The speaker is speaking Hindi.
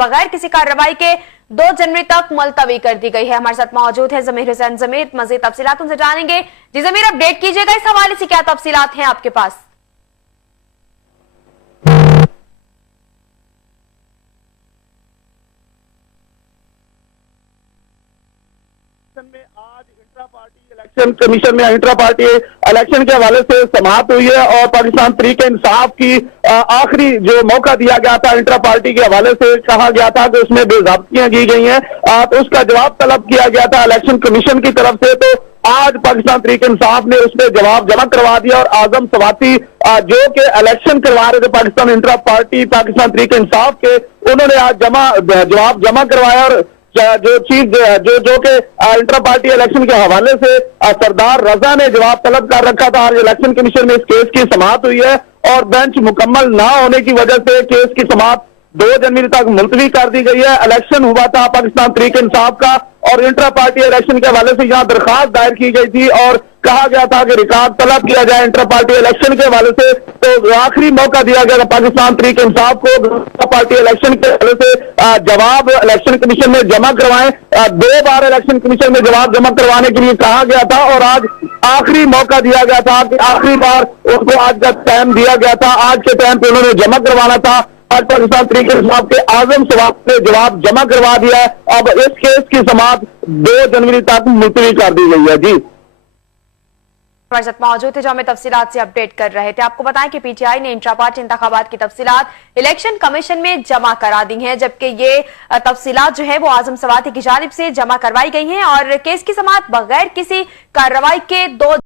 बगैर किसी कार्रवाई के 2 जनवरी तक मुलतवी कर दी गई है। हमारे साथ मौजूद है जमीर हुसैन। जमीर, मजीद तफसीलात उनसे जानेंगे। जी जमीर, अपडेट कीजिएगा इस हवाले से, क्या तफसीलात हैं आपके पास? में आज इंट्रा पार्टी इलेक्शन कमीशन में इंट्रा पार्टी इलेक्शन के हवाले से समाप्त हुई है और पाकिस्तान तहरीक इंसाफ की आखिरी जो मौका दिया गया था इंट्रा पार्टी के हवाले से कहा गया था कि उसमें बेज़ाब्तियां की गई हैं, तो उसका जवाब तलब किया गया था इलेक्शन कमीशन की तरफ से। तो आज पाकिस्तान तहरीक इंसाफ ने उस पर जवाब जमा करवा दिया और आजम सवाती जो कि इलेक्शन करवा रहे थे पाकिस्तान इंट्रा पार्टी पाकिस्तान तहरीक इंसाफ के, उन्होंने आज जवाब जमा करवाया और जो चीफ जो कि इंटर पार्टी इलेक्शन के हवाले से सरदार रजा ने जवाब तलब कर रखा था। आज इलेक्शन कमीशन में इस केस की समाअत हुई है और बेंच मुकम्मल ना होने की वजह से केस की समाअत 2 जनवरी तक मुलतवी कर दी गई है। इलेक्शन हुआ था पाकिस्तान तहरीक इंसाफ का और इंट्रा पार्टी इलेक्शन के हवाले से यहाँ दरखास्त दायर की गई थी और कहा गया था कि रिकॉर्ड तलब किया जाए इंट्रा पार्टी इलेक्शन के हवाले से। तो आखिरी मौका दिया गया था पाकिस्तान तहरीक इंसाफ को इंट्रा पार्टी इलेक्शन के हवाले से जवाब इलेक्शन कमीशन में जमा करवाएं। 2 बार इलेक्शन कमीशन में जवाब जमा करवाने के लिए कहा गया था और आज आखिरी मौका दिया गया था कि आखिरी बार उनको आज का टाइम दिया गया था। आज के टाइम पे उन्होंने जमा करवाना था। आज पाकिस्तान तहरीक इंसाफ के आजम सवाब ने जवाब जमा करवा दिया है। अब इस केस की समाअत 2 जनवरी तक मुलतवी कर दी गई है। जी हमारे साथ मौजूद थे जो हमें तफसीलात से अपडेट कर रहे थे। आपको बताएं कि पीटीआई ने इंट्रा पार्टी इंतखाबात की तफसीलात इलेक्शन कमीशन में जमा करा दी हैं, जबकि ये तफसीलात जो है वो आजम सवाती की जानिब से जमा करवाई गई हैं और केस की समाअत बगैर किसी कार्रवाई के 2